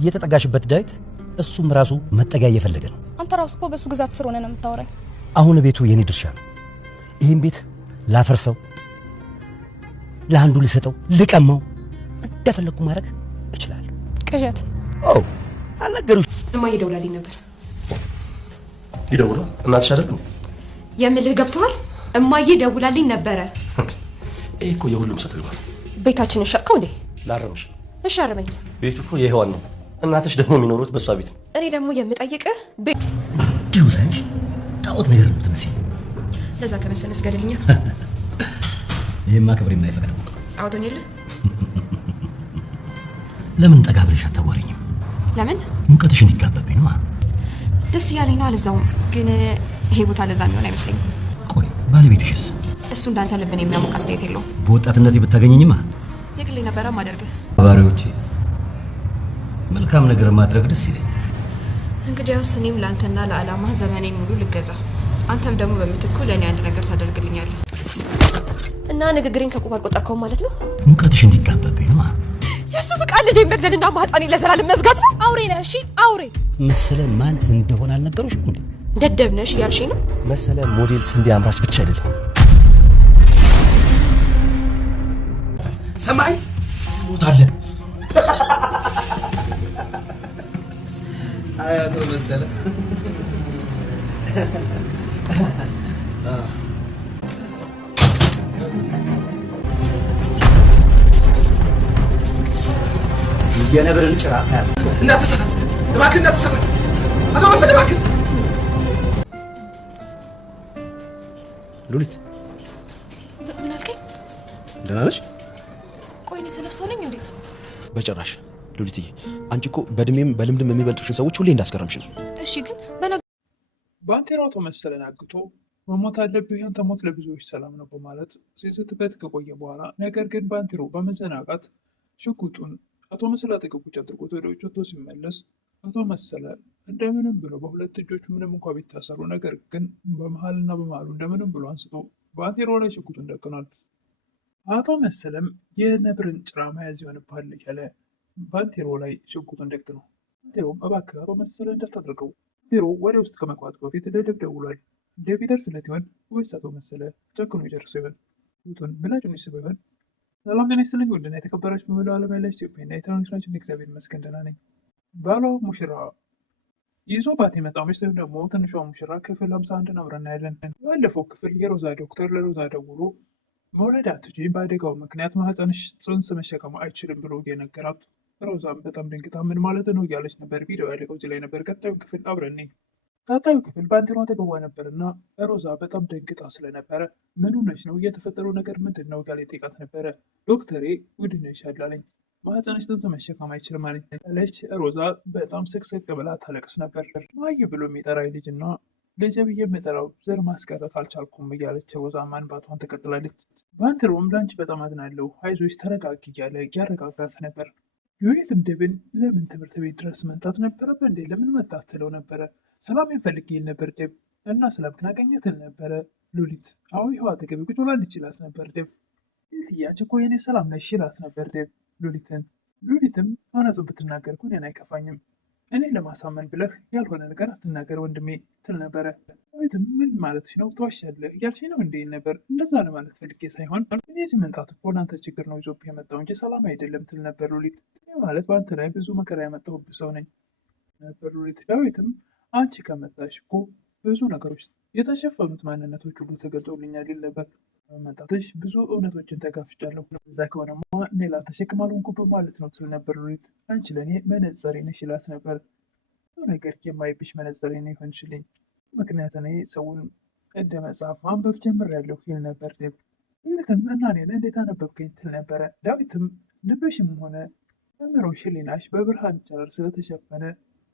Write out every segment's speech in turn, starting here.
የተጠጋሽበት ዳዊት እሱም ራሱ መጠጊያ እየፈለገ ነው። አንተ ራሱ እኮ በሱ ግዛት ስር ሆነ ነው የምታወራኝ። አሁን ቤቱ የኔ ድርሻ ነው። ይህን ቤት ላፈርሰው፣ ለአንዱ ልሰጠው፣ ልቀማው፣ እንደፈለኩ ማድረግ እችላለሁ። ቅዠት። አልነገሩሽ? እማዬ ደውላልኝ ነበር። ይደውላ እናትሽ አይደል? የምልህ ገብቶሃል? እማዬ ደውላልኝ ነበረ። ይሄ እኮ የሁሉም ሰው ተግባር። ቤታችንን ሸጥከው እንዴ? ላረምሽ። እሺ አርመኝ። ቤቱ እኮ የሔዋን ነው። እናትሽ ደግሞ የሚኖሩት በሷ ቤት ነው። እኔ ደግሞ የምጠይቅህ ዲውሰንሽ ጣዖት ነገር ነው ትመስይ። ለዛ ከመሰለስ ገደልኛ። ይሄማ ክብር የማይፈቅደው አውቶኝ የለ። ለምን ጠጋ ብለሽ አታወሪኝም? ለምን? ሙቀትሽ እንዲጋባብኝ ነው። ደስ እያለኝ ነው። አልዛውም ግን ይሄ ቦታ ለዛ የሚሆን አይመስለኝም። ቆይ ባለቤትሽስ? እሱ እንዳንተ ልብን የሚያሞቅ አስተያየት የለውም። በወጣትነቴ ብታገኘኝማ የግሌ ነበረ ማደርግህ። ባሪዎቼ መልካም ነገር ማድረግ ደስ ይለኛል። እንግዲያውስ እኔም ለአንተና ለዓላማ ዘመኔን ሙሉ ልገዛ፣ አንተም ደግሞ በምትኩ ለእኔ አንድ ነገር ታደርግልኛለህ። እና ንግግሬን ከቁብ አልቆጠርከውም ማለት ነው? ሙቀትሽ እንዲጋባብኝ ነው። የሱ ፍቃድ ልጄን መግደልና ማህፀኔ ለዘላለም መዝጋት ነው። አውሬ ነህ። እሺ አውሬ መሰለ ማን እንደሆነ አልነገሩሽም እንዴ? ደደብ ነሽ እያልሽኝ ነው? መሰለ ሞዴል ስንዴ አምራች ብቻ አይደለም። ሰማይ ትሞታለህ። አያቶ መሰለ የነብርን ጭራ ያዝ። እንዳትሳሳት እባክህ፣ እንዳትሳሳት አቶ መሰለ እባክህ። ሉሊት ምን አልከኝ? ደህና ነሽ? ቆይ እኔ ሰነፍ ሰው ነኝ እንዴ? በጭራሽ ሉሊትዬ፣ አንቺ እኮ በእድሜም በልምድም የሚበልጡሽን ሰዎች ሁሌ እንዳስገረምሽ ነው። እሺ ግን ባንቴሮ አቶ መሰለን አግቶ መሞት አለብህ ያንተ ሞት ለብዙዎች ሰላም ነው በማለት ሲስትበት ከቆየ በኋላ ነገር ግን ባንቴሮ በመዘናጋት ሽጉጡን አቶ መሰለ አጠገቡ አድርጎት ወደ ውጭ ወጥቶ ሲመለስ አቶ መሰለ እንደምንም ብሎ በሁለት እጆቹ ምንም እንኳ ቢታሰሩ ነገር ግን በመሃልና በመሃሉ እንደምንም ብሎ አንስቶ ባንቴሮ ላይ ሽጉጡን ደቅኗል። አቶ መሰለም የነብርን ጭራ መያዝ ይሆንብሃል እያለ ባንቴሮ ላይ ሽጉጡን ደቅነው፣ ባንቴሮም እባክህ አቶ መሰለ እንዳታደርገው፣ ባንቴሮ ወደ ውስጥ ከመግባቱ በፊት ለደብ ደውሏል። ደብ ይደርስለት ይሆን ወይስ አቶ መሰለ ጨክኖ ይጨርሰው ይሆን? ሽጉጡን ምላጩን ይስበው ይሆን? ሰላም ጤና ይስጥልኝ ውድና የተከበራችሁ በመላው ዓለም ያላችሁ ኢትዮጵያና ኤርትራውያን እግዚአብሔር ይመስገን ደህና ነኝ። ባሏ ሙሽራ ይዞባት የመጣው ሚስት ወይም ደግሞ ትንሿ ሙሽራ ክፍል 51 አብረን እናያለን። ባለፈው ክፍል የሮዛ ዶክተር ለሮዛ ደውሎ መውለድ አትችይም፣ በአደጋው ምክንያት ማህፀንሽ ጽንስ መሸከም አይችልም ብሎ የነገራት ሮዛም በጣም ደንግጣ ምን ማለት ነው እያለች ነበር። ቪዲዮ ያለቀው እዚህ ላይ ነበር። ቀጣዩ ክፍል አብረን ነኝ። ቀጣዩ ክፍል ባንቴሮ አጠገቧ ነበርና ሮዛ በጣም ደንግጣ ስለነበረ ምን ሆነሽ ነው? እየተፈጠረው ነገር ምንድን ነው እያለ ጠይቃት ነበረ። ዶክተሬ ውድነሽ ያላለኝ ማህፀንሽ ጽንስ መሸከም አይችልም አለኝ አለች። ሮዛ በጣም ስቅስቅ ብላ ታለቅስ ነበር። ማየ ብሎ የሚጠራኝ ልጅና ልጅ ብዬ የምጠራው ዘር ማስቀረት አልቻልኩም እያለች ሮዛ ማንባቷን ትቀጥላለች። ባንቴሮም ለአንቺ በጣም አዝናለሁ፣ አይዞሽ ተረጋጊ እያለ ያረጋጋት ነበር። ዩኒትም ደብን ለምን ትምህርት ቤት ድረስ መምጣት ነበረበት እንዴ? ለምን መጣት ትለው ነበረ። ሰላም ፈልግ ይል ነበር ደብ እና ሰላም ክናገኘት ነበረ። ሉሊት አዎ ይኸው አጠገቤ ቁጭ ብላለች ይላት ነበር ደብ። ሉሊት አንቺ እኮ የኔ ሰላም ነሽ ይላት ነበር ደብ ሉሊትም እውነቱን ብትናገር እኮ እኔን አይከፋኝም፣ እኔን ለማሳመን ብለህ ያልሆነ ነገር አትናገር ወንድሜ ትል ነበረ። ሉሊትም ምን ማለትሽ ነው? ትዋሻለህ እያልሽ ነው እንዴ ነበር። እንደዛ ለማለት ፈልጌ ሳይሆን እኔ እዚህ መምጣት እኮ ለአንተ ችግር ነው ይዞብህ የመጣው እንጂ ሰላም አይደለም ትል ነበር ሉሊት። ማለት በአንተ ላይ ብዙ መከራ ያመጣሁብህ ሰው ነኝ ነበር ሉሊት። ዳዊትም አንቺ ከመጣሽ እኮ ብዙ ነገሮች የተሸፈኑት ማንነቶች ሁሉ ተገልጦልኛል ይል ነበር። በመምጣትሽ ብዙ እውነቶችን ተጋፍጫለሁ፣ እዛ ከሆነማ እኔ ላንተ ሸክም አልሆንኩብህ ማለት ነው ትል ነበር ሉሊት። አንቺ ለእኔ መነጽሬ ነሽ ይላት ነበር። ብዙ ነገር የማይብሽ መነጽሬ ነው ይሆንሽልኝ፣ ምክንያት እኔ ሰውን እንደ መጽሐፍ ማንበብ ጀምሬያለሁ ይል ነበር ዴብ። ሉሊትም እና እኔን እንዴት አነበብከኝ ትል ነበረ። ዳዊትም ልብሽም ሆነ አእምሮሽ ህሊናሽ በብርሃን ጨረር ስለተሸፈነ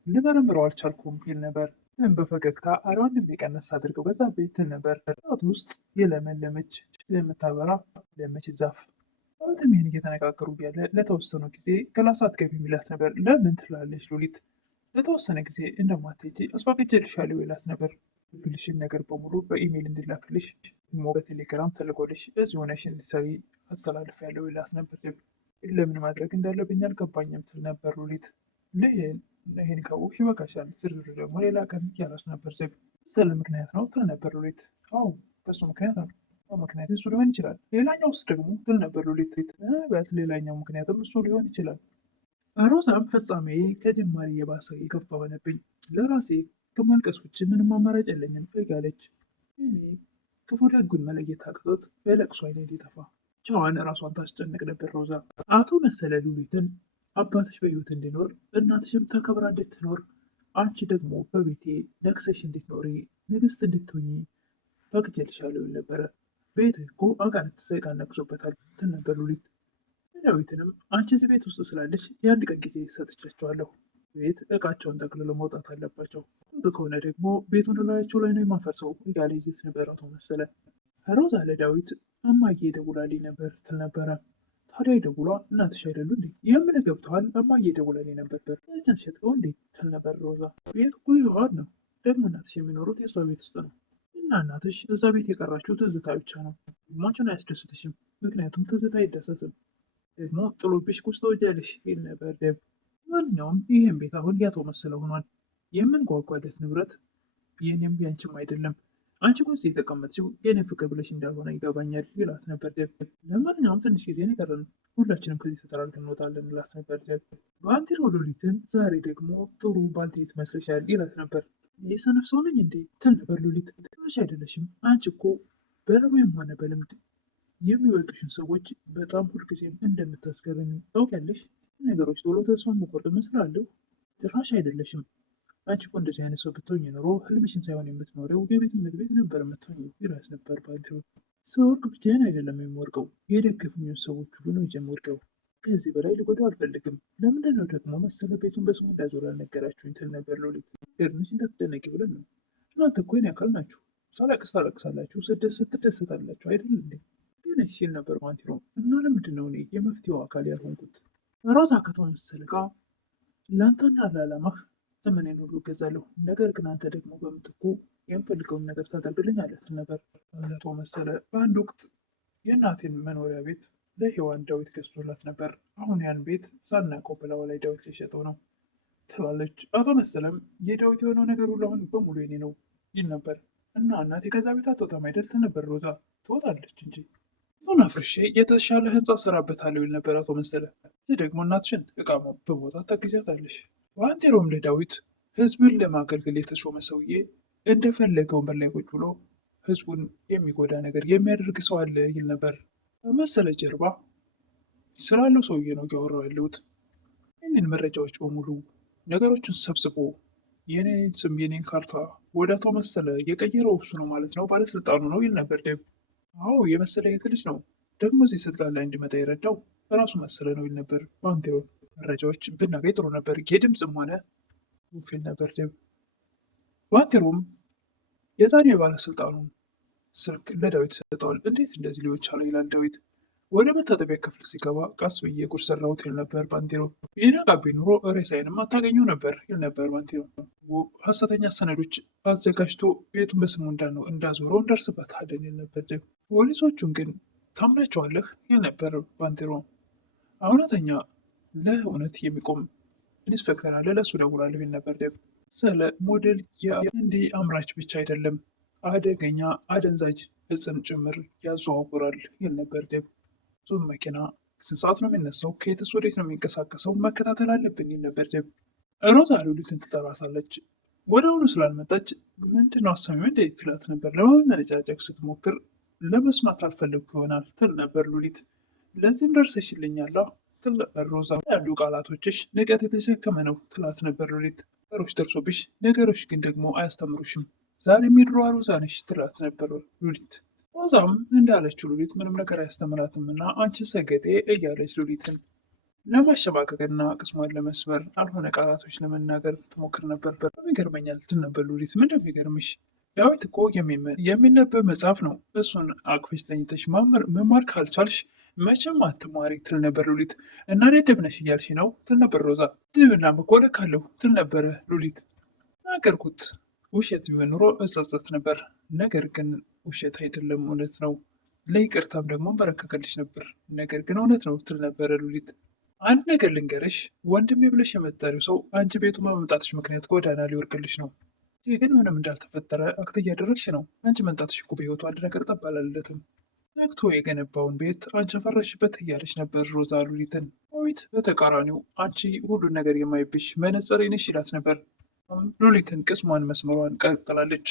ልመረምረው አልቻልኩም ይል ነበር። በፈገግታ አረዋንም የቀነስ አድርገው በዛ ቤት ትል ነበር። ጣት ውስጥ የለመለመች የምታበራ ለመች ዛፍ። ዳዊትም ይህን እየተነጋገሩ እያለ ለተወሰኑ ጊዜ ክላስ አትገቢም ይላት ነበር። ለምን ትላለች ሉሊት። ለተወሰነ ጊዜ እንደማትሄጂ አስፈቅጄልሻለሁ ይላት ነበር። ብልሽን ነገር በሙሉ በኢሜይል እንዲላክልሽ ሞ በቴሌግራም ተልኮልሽ እዚህ ሆነሽ እንድትሰሪ አስተላልፌያለሁ ይላት ነበር። ለምን ማድረግ እንዳለብኝ አልገባኝም ትል ነበር ሉሊት። ይህን ካወቅሽ ይበቃሻል። ዝርዝሩ ደግሞ ሌላ ቀን እያለች ነበር ዘብ። ስለ ምክንያት ነው ትል ነበር ሉሊት። አዎ በሱ ምክንያት ነው። ምክንያት እሱ ሊሆን ይችላል። ሌላኛው ውስጥ ደግሞ ትል ነበር ሉሊት። በት ሌላኛው ምክንያትም እሱ ሊሆን ይችላል። ሮዛም ፍጻሜ ከጅማሬ የባሰ የከፋ ሆነብኝ። ለራሴ ከማልቀስ ውጭ ምንም አማራጭ የለኝም እያለች እኔ ክፉ ደጉን መለየት አቅቶት በለቅሶ አይነ ሊጠፋ ቻዋን ራሷን ታስጨንቅ ነበር ሮዛ። አቶ መሰለ ሉሊትን አባትሽ በህይወት እንዲኖር እናትሽም ተከብራ እንድትኖር አንቺ ደግሞ በቤቴ ነግሰሽ እንድትኖሪ ንግስት እንድትሆኚ ፈቅጄልሻለሁ ይል ነበረ። ቤት እኮ አጋንንት ሰይጣን ነግሶበታል ትል ነበር ሉሊት። ዳዊትንም አንቺ እዚህ ቤት ውስጥ ስላለሽ የአንድ ቀን ጊዜ ሰጥቻቸዋለሁ። ቤት እቃቸውን ጠቅልሎ መውጣት አለባቸው። ከሆነ ደግሞ ቤቱን ላያቸው ላይ ነው የማፈርሰው እያለ ይዘት ነበር አቶ መሰለ። ሮዛ ለዳዊት እማዬ ደውላልኝ ነበር ትል ነበረ። ታዲያ ደውሏ እናትሽ አይደሉ እንዴ? የምን ገብተዋል? እማዬ ደውላልኝ ነበር ችን ሸጥቀው እንዴ ትል ነበር ሮዛ። ቤት እኮ ይኸዋል ነው ደግሞ እናትሽ የሚኖሩት የሷ ቤት ውስጥ ነው እና እናትሽ እዛ ቤት የቀራችው ትዝታ ብቻ ነው። ሟችን አያስደስትሽም፣ ምክንያቱም ትዝታ አይደሰትም። ደግሞ ጥሎብሽ ቁስ ተወጃለሽ ይል ነበር ደብ። ማንኛውም ይህም ቤት አሁን ያቶ መሰለ ሆኗል። የምንጓጓለት ንብረት የኔም ያንቺም አይደለም። አንቺ ቁስ የተቀመጥሽው የኔ ፍቅር ብለሽ እንዳልሆነ ይገባኛል ይላት ነበር ደብ። ለማንኛውም ትንሽ ጊዜ ነው የቀረን፣ ሁላችንም ከዚህ ተጠራርገን እንወጣለን ይላት ነበር ደብ። ባንቴሮ ሉሊትን ዛሬ ደግሞ ጥሩ ባልቴት መስለሻል ይላት ነበር። የሰነፍ ሰው ነኝ እንዴ ትል ነበር ሉሊት። ትንሽ አይደለሽም አንቺ እኮ በዕድሜም ሆነ በልምድ የሚበልጡሽን ሰዎች በጣም ሁልጊዜም እንደምታስገርሚ ታውቂያለሽ። ነገሮች ቶሎ ተስፋ መቆርጥ እመስላለሁ። ጭራሽ አይደለሽም። አንቺ እኮ እንደዚህ አይነት ሰው ብትሆኝ ኖሮ ህልምሽን ሳይሆን የምትኖሪው የቤት እመቤት ነበር የምትሆኚው ይላስ ነበር ባንቴሮ። ስወርቅ ብቻዬን አይደለም የምወርቀው፣ የደገፉኝን ሰዎች ሁሉ ነው የምወርቀው። ከዚህ በላይ ልጎዳው አልፈልግም። ለምንድን ነው ደግሞ መሰለ ቤቱን በስሙ እንዳዞር ያልነገራችሁኝ ትል ነበር ሉሊት። ገርምሽ እንዳትደነቂ ብለን ነው። እናንተ እኮ የኔ አካል ናችሁ። ሳላቅስ ታለቅሳላችሁ፣ ስደሰት ትደሰታላችሁ አይደል እንዴ ሲል ነበር ባንቴሮ። እና ለምንድን ነው እኔ የመፍትሄው አካል ያልሆንኩት? ሮዛ ከቶ መሰለ ጋር ለአንተና ለዓላማህ ዘመኔን ሁሉ እገዛለሁ፣ ነገር ግን አንተ ደግሞ በምትኩ የምፈልገውን ነገር ታደርግልኛለህ ትል ነበር አቶ መሰለ። በአንድ ወቅት የእናቴን መኖሪያ ቤት ለሔዋን ዳዊት ገዝቶላት ነበር። አሁን ያን ቤት ሳናውቀው በላዩ ላይ ዳዊት ሊሸጠው ነው ትላለች። አቶ መሰለም የዳዊት የሆነው ነገር ሁሉ አሁን በሙሉ የኔ ነው ይል ነበር። እና እናቴ ከዛ ቤት አትወጣም አይደል ትል ነበር ሮዛ። ትወጣለች እንጂ እሱን አፍርሼ የተሻለ ህንፃ ሰራበታለሁ ይል ነበር አቶ መሰለ። እዚህ ደግሞ እናትሽን እቃ በቦታ ታግዣታለሽ። ባንቴሮም ለዳዊት ህዝብን ለማገልገል የተሾመ ሰውዬ እንደፈለገው ወንበር ላይ ቁጭ ብሎ ህዝቡን የሚጎዳ ነገር የሚያደርግ ሰው አለ ይል ነበር። በመሰለ ጀርባ ስላለው ሰውዬ ነው እያወራሁ ያለሁት። ይህንን መረጃዎች በሙሉ ነገሮችን ሰብስቦ የኔን ስም የኔን ካርታ ወደ አቶ መሰለ የቀየረው እሱ ነው ማለት ነው፣ ባለስልጣኑ ነው ይል ነበር ደብ። አዎ የመሰለ የት ልጅ ነው ደግሞ እዚህ ስልጣን ላይ እንዲመጣ የረዳው ራሱ መሰለ ነው ይል ነበር ባንቴሮ። መረጃዎች ብናገኝ ጥሩ ነበር፣ የድምፅም ሆነ ጽሑፍ ይል ነበር ደብ። ባንቴሮም የዛሬ ባለስልጣኑን ስልክ ለዳዊት ሰጠዋል። እንዴት እንደዚህ ሊሆን ቻለ ይላል ዳዊት። ወደ መታጠቢያ ክፍል ሲገባ ቀስ ብዬ ጉድ ሰራሁት ይል ነበር ባንቴሮ። የነቃብኝ ኑሮ ሬሳዬንም አታገኘው ነበር ይል ነበር ባንቴሮ። ሐሰተኛ ሰነዶች አዘጋጅቶ ቤቱን በስሙ እንዳዞረው እንደርስበታለን ይል ነበር ደብ። ፖሊሶቹን ግን ታምናቸዋለህ ይል ነበር ባንቴሮ። እውነተኛ ለእውነት የሚቆም ኢንስፔክተር አለ፣ ለእሱ ደውላለሁ ይል ነበር ደብ። ስለ ሞዴል የአንድ አምራች ብቻ አይደለም አደገኛ አደንዛዥ እጽን ጭምር ያዘዋውራል ይል ነበር ደብ። ዙም መኪና ስንት ሰዓት ነው የሚነሳው? ከየትስ ወዴት ነው የሚንቀሳቀሰው? መከታተል አለብን ይል ነበር ደብ። ሮዛ ሉሊትን ትጠራታለች። ወደ አሁኑ ስላልመጣች ምንድነው አሰሚው እንደ ትላት ነበር። ለመመነጫጨቅ ስትሞክር ለመስማት አልፈለግኩ ይሆናል ትል ነበር ሉሊት። ለዚህም ደርሰሽልኛላ ትል ነበር ሮዛ። ያሉ ቃላቶችሽ ንቀት የተሸከመ ነው ትላት ነበር ሉሊት። ነገሮች ደርሶብሽ ነገሮች ግን ደግሞ አያስተምሩሽም፣ ዛሬ የሚድሮ ሮዛ ነሽ ትላት ነበር ሉሊት። ሮዛም እንዳለችው ሉሊት ምንም ነገር አያስተምራትም እና አንቺ ሰገጤ እያለች ሉሊትን ለማሸማቀቅና ቅስሟን ለመስበር አልሆነ ቃላቶች ለመናገር ትሞክር ነበር። በጣም ይገርመኛል ትል ነበር ሉሊት። ምን እንደሚገርምሽ ዳዊት እኮ የሚነበብ መጽሐፍ ነው፣ እሱን አቅፈሽ ተኝተሽ መማር ካልቻልሽ መቼም አትማሪ ትል ነበር ሉሊት። እና ደደብ ነሽ እያልሽ ነው ትል ነበር ሮዛ። ድብና መኮለክ አለሁ ትል ነበረ ሉሊት። ናገርኩት፣ ውሸት ቢሆን ኑሮ እጸጸት ነበር፣ ነገር ግን ውሸት አይደለም እውነት ነው፣ ለይቅርታም ደግሞ መረከከልሽ ነበር፣ ነገር ግን እውነት ነው ትል ነበረ ሉሊት። አንድ ነገር ልንገርሽ፣ ወንድሜ ብለሽ የምትጠሪው ሰው አንቺ ቤቱ በመምጣትሽ ምክንያት ጎዳና ሊወርቅልሽ ነው። ይህ ግን ምንም እንዳልተፈጠረ አክት እያደረግሽ ነው። አንቺ መምጣትሽ እኮ በህይወቱ አንድ ነገር ጠብ አላለለትም። ነግቶ የገነባውን ቤት አንቺ ፈረሽበት እያለች ነበር ሮዛ ሉሊትን። ዳዊት በተቃራኒው አንቺ ሁሉን ነገር የማይብሽ መነጽሬ ነሽ ይላት ነበር። ሉሊትን ቅስሟን መስመሯን ቀጥላለች።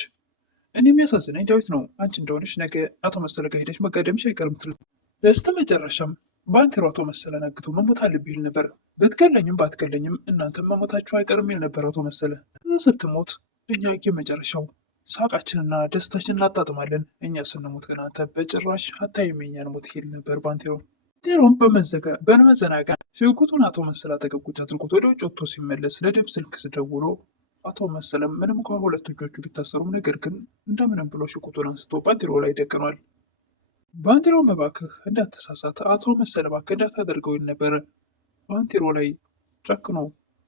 እኔ የሚያሳዝነኝ ዳዊት ነው። አንቺ እንደሆነች ነገ አቶ መሰለ ጋር ሄደች መጋደምሽ አይቀርም ትል። በስተ መጨረሻም ባንቴሮ አቶ መሰለን አግቶ መሞት አለብህ ይል ነበር። ብትገለኝም ባትገለኝም እናንተም መሞታችሁ አይቀርም ይል ነበር አቶ መሰለ። ስትሞት እኛ የመጨረሻው ሳቃችንና ደስታችን እናጣጥማለን። እኛ ስንሞት ግን አንተ በጭራሽ አታይም የኛን ሞት ይል ነበር ባንቴሮ። ቴሮም በመዘናጋ ሽጉጡን አቶ መሰለ አጠገብ ቁጭ አድርጎት ወደ ውጭ ወጥቶ ሲመለስ ለደብ ስልክ ስደውሎ አቶ መሰለም ምንም እንኳ ሁለት እጆቹ ቢታሰሩም ነገር ግን እንደምንም ብሎ ሽጉጡን አንስቶ ባንቴሮ ላይ ደቅኗል። ባንቴሮን በባክህ እንዳትሳሳት አቶ መሰለ ባክህ እንዳታደርገው ይል ነበረ። ባንቴሮ ላይ ጨክኖ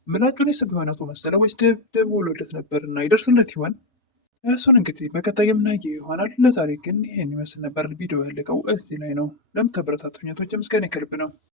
ምላጩን ስብ የሆነ አቶ መሰለ ወይስ ደውሎለት ነበርና ይደርስለት ይሆን? እሱን እንግዲህ በቀጣይ የምናየው ይሆናል። ለዛሬ ግን ይህን ይመስል ነበር። ቪዲዮ ያለቀው እዚህ ላይ ነው። ለምታበረታቱኝ እህቶቼ ምስጋናዬ ከልብ ነው።